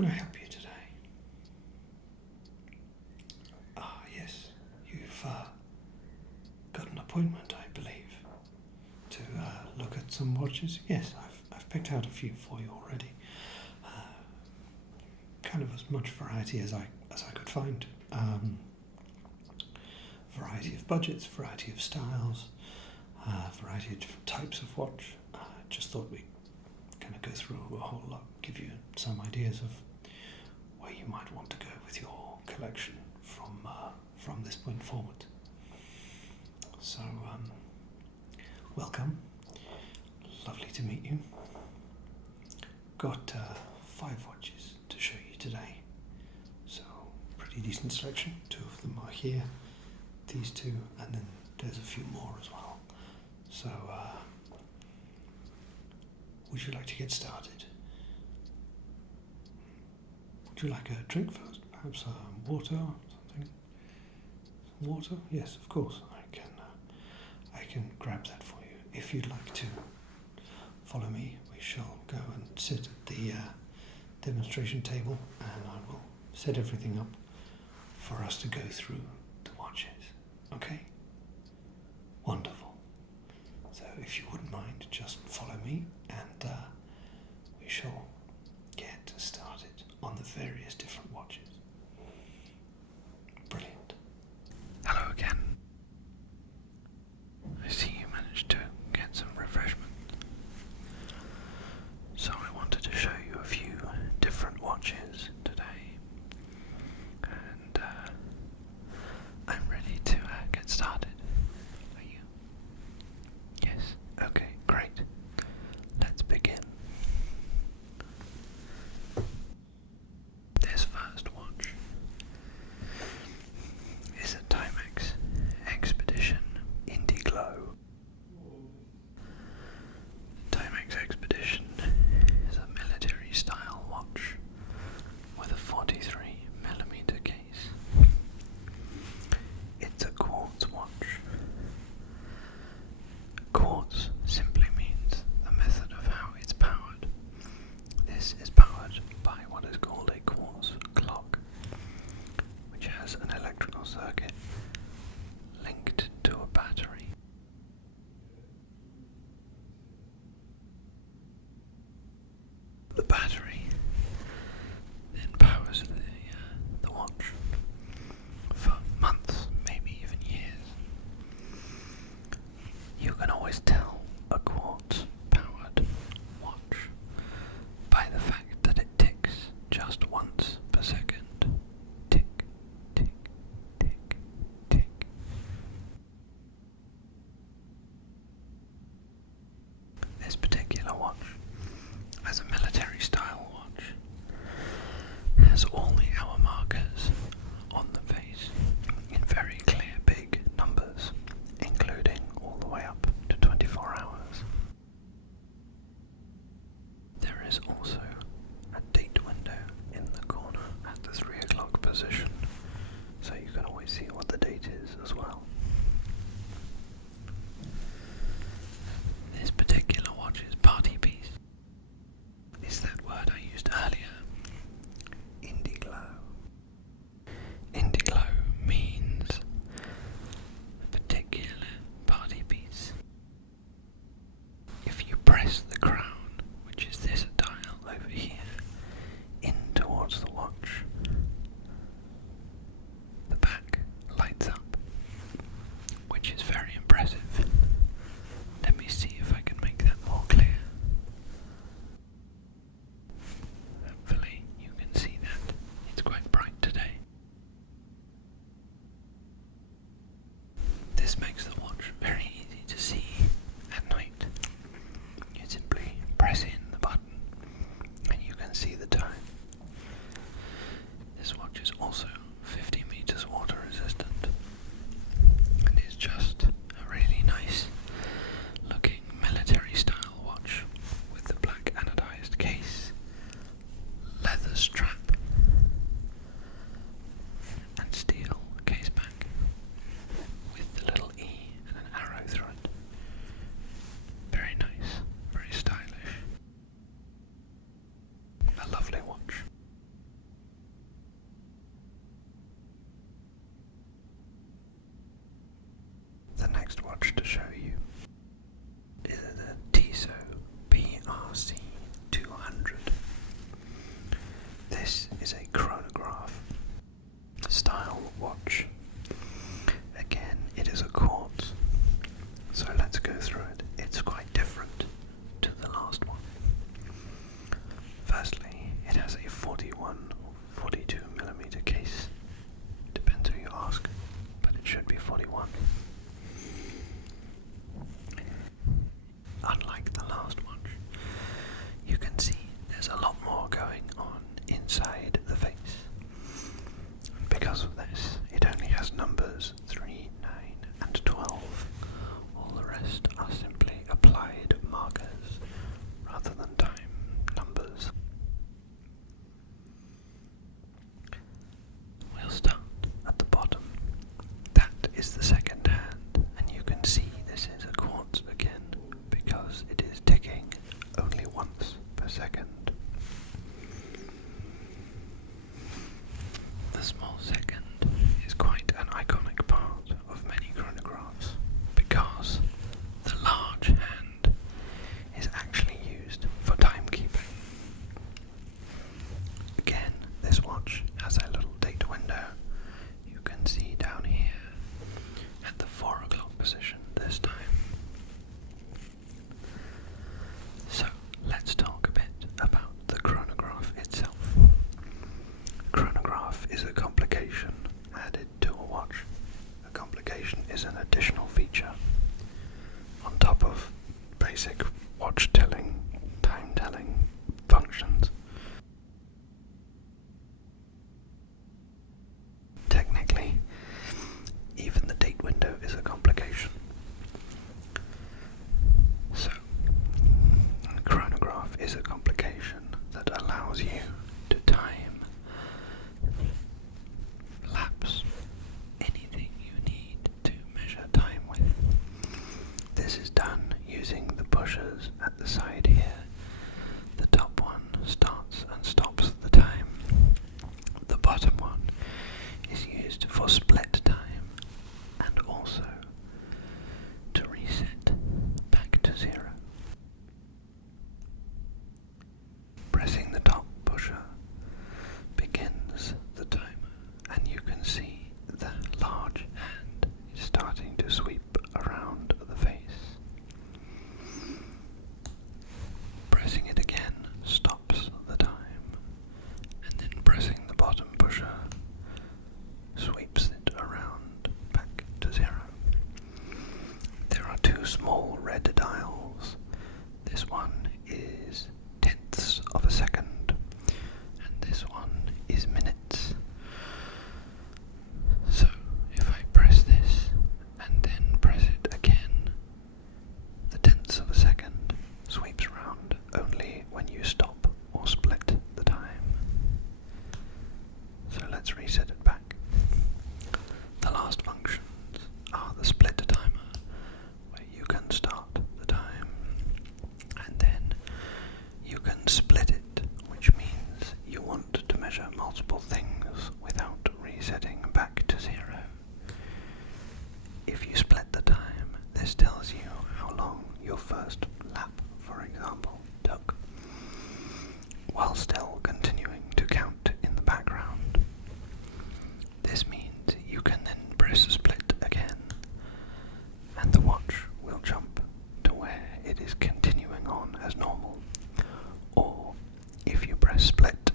can I help you today? Yes, you've got an appointment, I believe, to look at some watches. Yes, I've picked out a few for you already. Kind of as much variety as I could find. Variety of budgets, variety of styles, variety of different types of watch. Just thought we'd kind of go through a whole lot, give you some ideas of where you might want to go with your collection from this point forward. So, welcome. Lovely to meet you. Got 5 watches to show you today. So, pretty decent selection. 2 of them are here. These 2, and then there's a few more as well. So, would you like to get started? Would you like a drink first? Perhaps water or something? Water? Yes, of course. I can grab that for you. If you'd like to follow me, we shall go and sit at the demonstration table, and I will set everything up for us to go through the watches. Okay? Wonderful. So if you wouldn't mind, just follow me, and we shall get started on the various different watches. Brilliant. Hello again. I see you managed to get some refreshment. So I wanted to show you a few different watches today. And I'm ready to get started. Are you? Yes? Okay, great. Let's begin. This through it, it's quite different to the last one. Firstly, it has a 41 or 42mm case. Depends who you ask, but it should be 41. Unlike the last watch, you can see there's a lot more going on inside the face. And because of this, it only has numbers 3, 9 and 12. All the rest are simply applied markers rather than time numbers. We'll start at the bottom. That is the second hand, and you can see this is a quartz again because it is ticking only once per second. The small second is quite an iconic part of many chronographs because the large hand is actually used for timekeeping. Again, this watch has a little date window. You can see down here at the 4 o'clock position this time. So, let's talk a bit about the chronograph itself. Chronograph is a complication added to a watch. A complication is an additional feature on top of basic watch telling, time telling functions. Technically, even the date window is a complication. So, a chronograph is a complication that allows you to time, lapse, anything you need to measure time with. This is done using the pushers at the side here. The top one starts and stops the time. The bottom one is used for split time and also to reset back to 0. Pressing the top pusher begins the timer, and you can see the large hand is starting to sweep around the face. Pressing it again stops the time, and then pressing the bottom pusher sweeps it around back to 0. There are 2 small red dials. This one is tenths of a second, and this one is minutes. So if I press this and then press it again, the tenths of a second sweeps round only when you stop or split the time. So let's reset it back. The last functions are the split timer, where you can start the time and then you can split it, which means you want to measure multiple things without resetting back to 0. If you split the time, this tells you how long your first lap, for example, took, while still continuing to count in the background. This means you can then press split again, and the watch will jump to where it is continuing on as normal. Or if you press split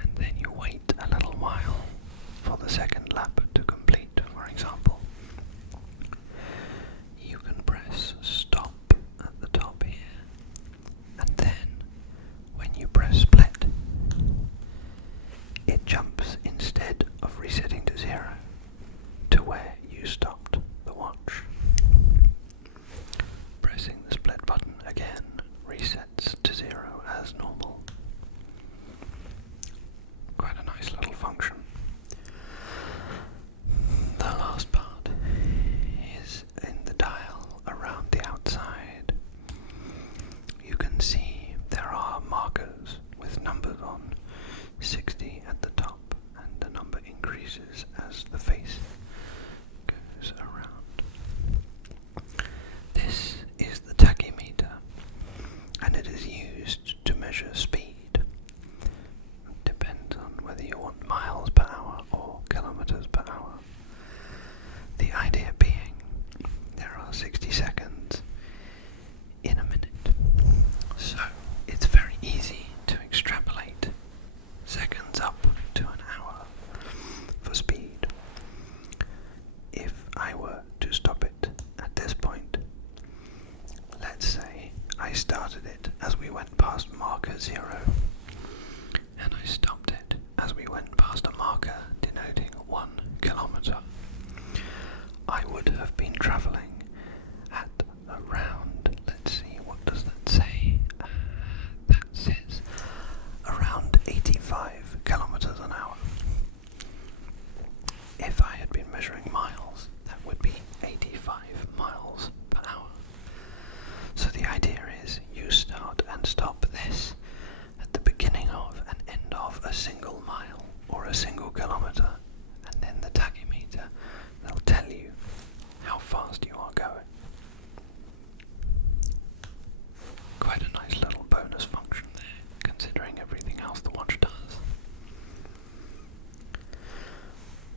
and then you wait a little while for the second lap to complete, for example, you can press stop at the top here, and then when you press split, it jumps instead of resetting to 0 to where you stopped the watch. Pressing the split button again resets to 0 as normal. Quite a nice little function. The last part is in the dial around the outside. You can see there are markers with numbers on, 60 at the top, and the number increases as the face goes around. This is the tachymeter. at 0, and I stopped it as we went past a marker denoting 1 kilometre. I would have been travelling at around, let's see, what does that say? That says around 85 kilometres an hour. If I had been measuring miles, that would be 85 miles per hour. So the idea is you start and stop this at the beginning of and end of a single mile or a single kilometre, and then the tachymeter will tell you how fast you are going. Quite a nice little bonus function there, considering everything else the watch does.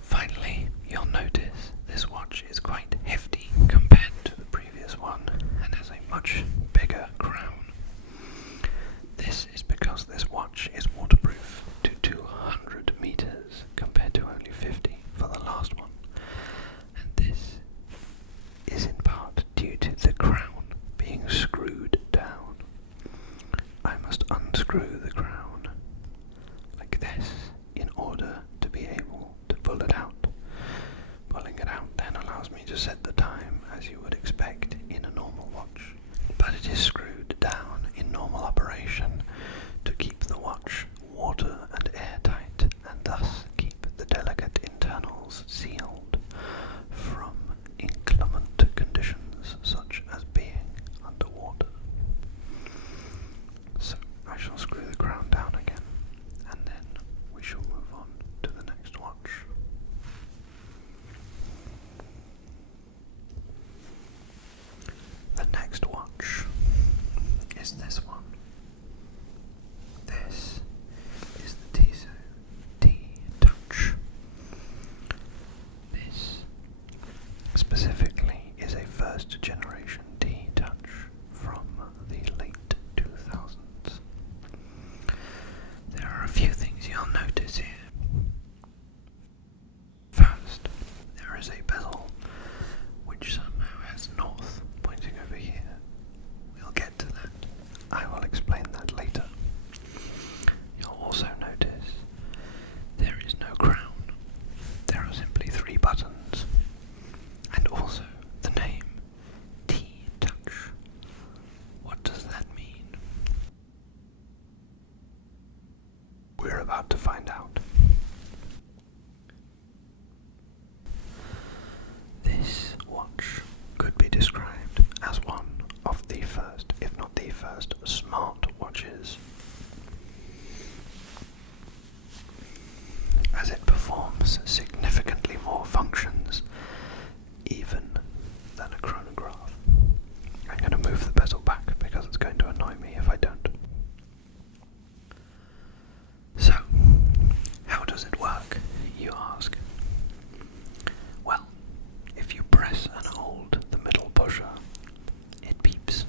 Finally, you'll notice this watch is quite hefty compared to the previous one and has a much bigger crown. This is because this watch is waterproof to 200 meters compared to only 50 for the last one. And this is in part due to the crown being screwed down. I must unscrew the crown like this in order to be able to pull it out. Pulling it out then allows me to set the time as you would expect in a normal watch, but it is screwed down in normal operation to keep the watch water and airtight, and thus keep the delicate internals sealed from inclement conditions such as being underwater. So I shall screw the crown down again, and then we shall move on to the next watch. The next watch is this one. This is the Tissot T-Touch. This specifically is a first generation T-Touch from the late 2000s. There are a few things you'll notice here. First, there is a bezel which somehow has north pointing over here. We'll get to that. I will explain that later. You'll also notice there is no crown. There are simply 3 buttons. And also the name T-Touch. What does that mean? We're about to find out. This watch could be described as one of the first, if not the first, smart watches, as it performs significantly more functions even than a chronograph. I'm going to move the bezel back because it's going to annoy me if I don't. So, how does it work, you ask? Well, if you press and hold the middle pusher, it beeps,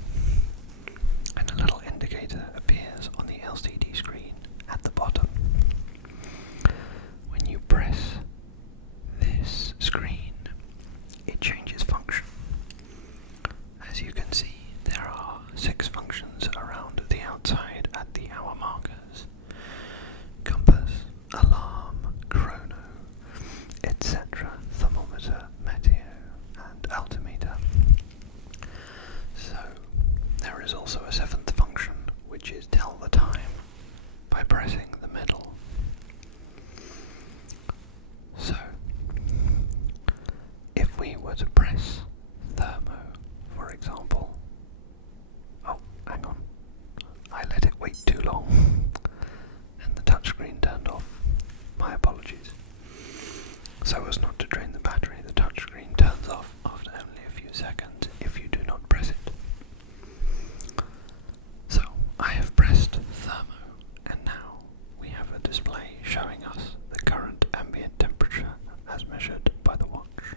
and a little indicator appears on the LCD screen at the bottom. When you press this screen, it changes function. As you can see, there are 6 functions around the outside at the hour markers: compass, alarm, chrono, etc., thermometer, meteo, and altimeter. So there is also a 7th function, which is tell the time by pressing the middle. So if we were to press thermo, for example, hang on, I let it wait too long and the touchscreen turned off. My apologies. So as not to drain the battery, the touchscreen turns off after only a few seconds if you do not press it. So I have pressed thermo, and now we have a display showing us the current ambient temperature as measured by the watch.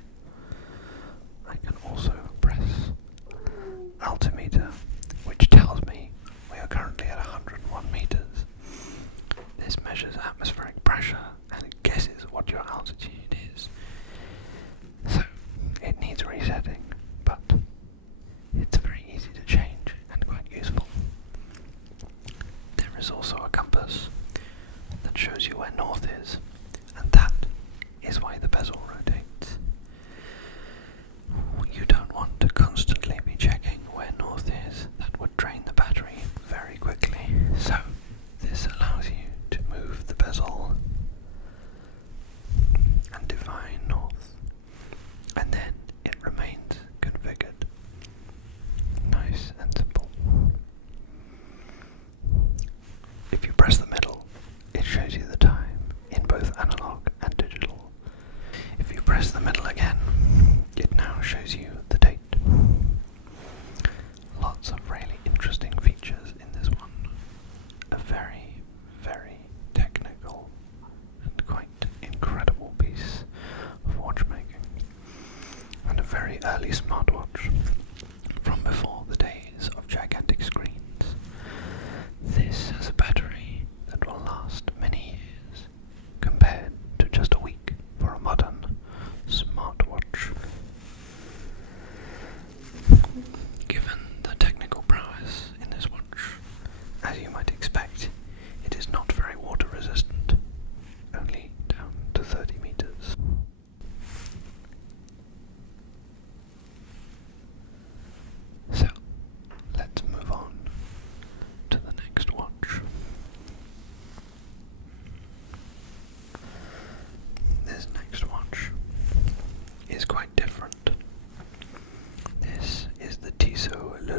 I can also press altimeter, which tells me we are currently at 101 meters. This measures atmospheric pressure and it guesses what your altitude is. So it needs resetting, but it's very easy to change and quite useful. There is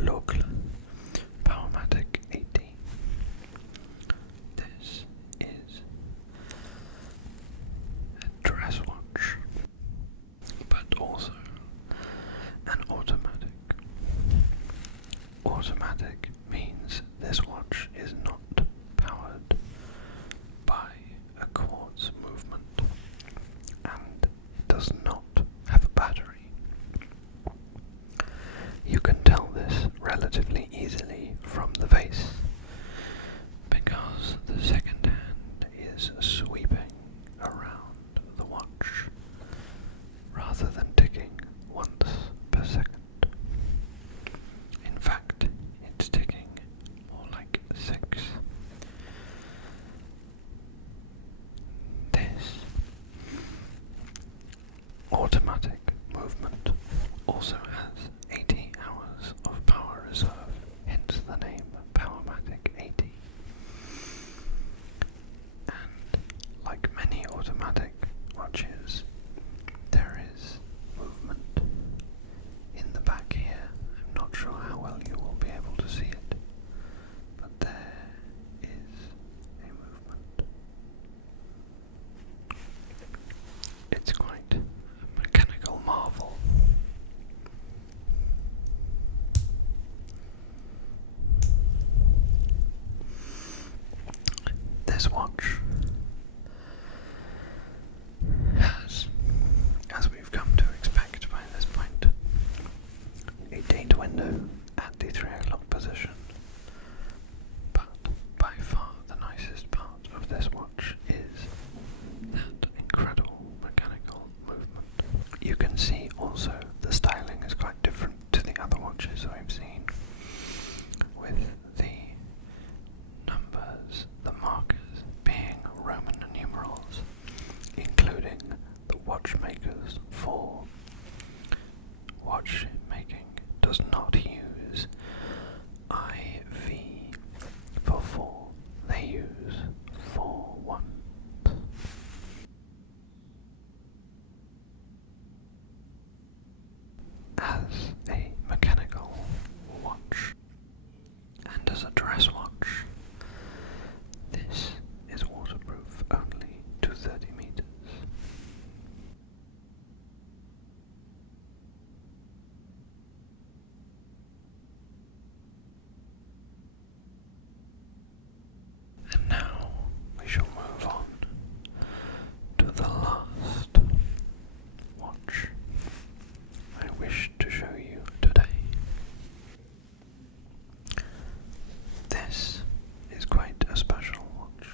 l'Ocle Powermatic 80. This is a dress watch, but also an automatic. Automatic means this watch is not powered by a quartz movement and does not have a battery. You can tell this relatively easily from the face because the second hand is sweeping around the watch rather than ticking once per second. In fact, it's ticking more like 6. This automatic movement also has 80 hours of power reserve, hence the name Powermatic 80. And like many automatic watches, there is movement in the back here. I'm not sure how well you will be able to see it, but there is a movement. It's quite a mechanical marvel. This watch has, as we've come to expect by this point, a date window at the 3 o'clock position. But by far the nicest part of this watch is that incredible mechanical movement. You can see also the styling is quite different to the other watches I've seen, with the numbers, the markers being Roman numerals, including the watchmakers for watchmaking does not use IV for 4, they use 4 1. As a mechanical watch and as a dress watch, this is waterproof only to 30 meters. And now we shall move on to the last watch I wish to show you today. This is quite a special watch.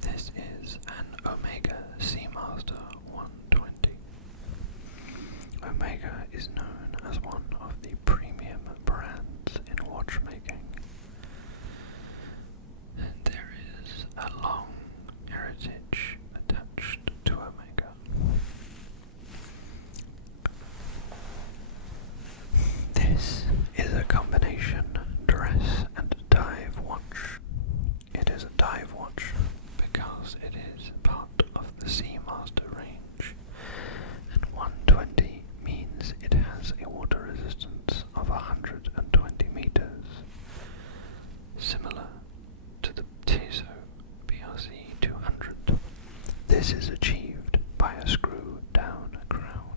This is an Omega Seamaster 120. Omega is known as one of the premium brands in watchmaking, and there is a long heritage attached to Omega. This is a combination dress and dive watch. It is a dive watch because it is part of the Seamaster range, and 120 means it has a water resistance of 120 meters, similar to the Tissot PRC 200. This is achieved by a screw down crown.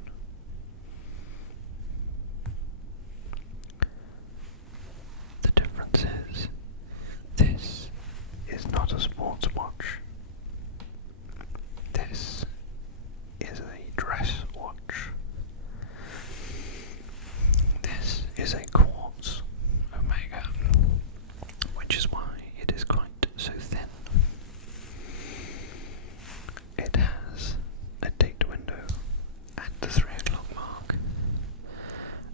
The difference is, this is not a sports watch. This is a dress watch. This is a quartz Omega, which is why it is quite so thin. It has a date window at the 3 o'clock mark,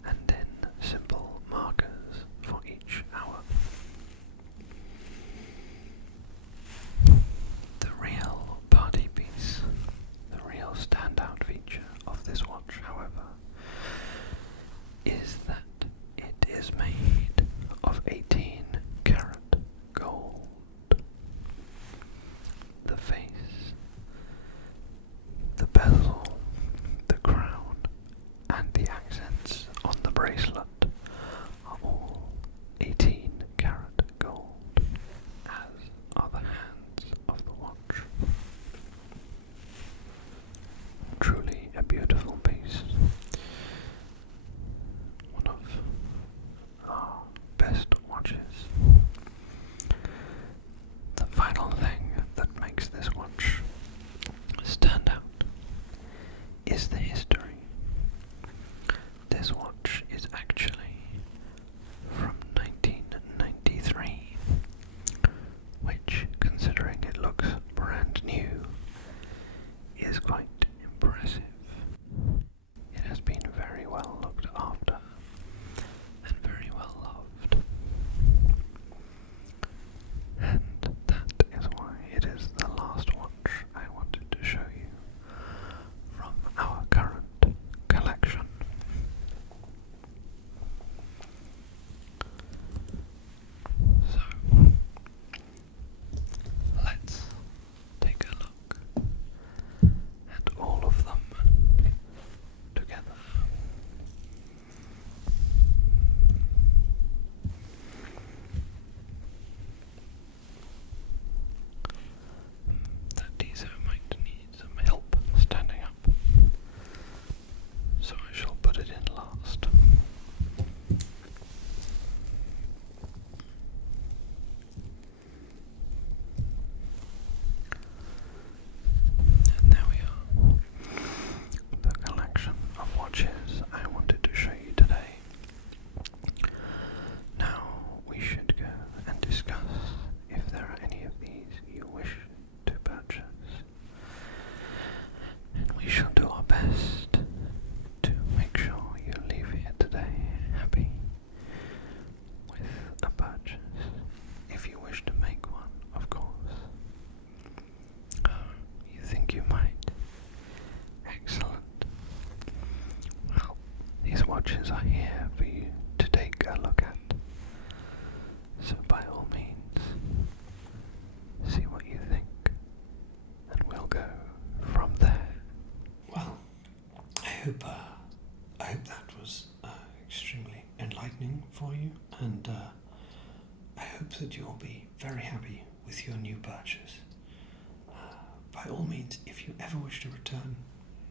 and then simple markers for each hour. The real party piece, the real standout feature of this watch, however, is that it is made of 18 karat gold. The face, the bezel, the crown, and the accents on the bracelet watches are here for you to take a look at. So by all means, see what you think, and we'll go from there. Well, I hope that was extremely enlightening for you, and I hope that you'll be very happy with your new purchase. By all means, if you ever wish to return,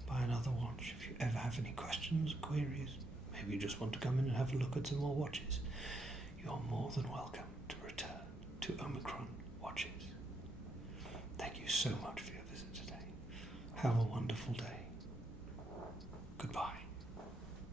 buy another watch. If you ever have any questions, queries, maybe you just want to come in and have a look at some more watches, you're more than welcome to return to Omicron Watches. Thank you so much for your visit today. Have a wonderful day.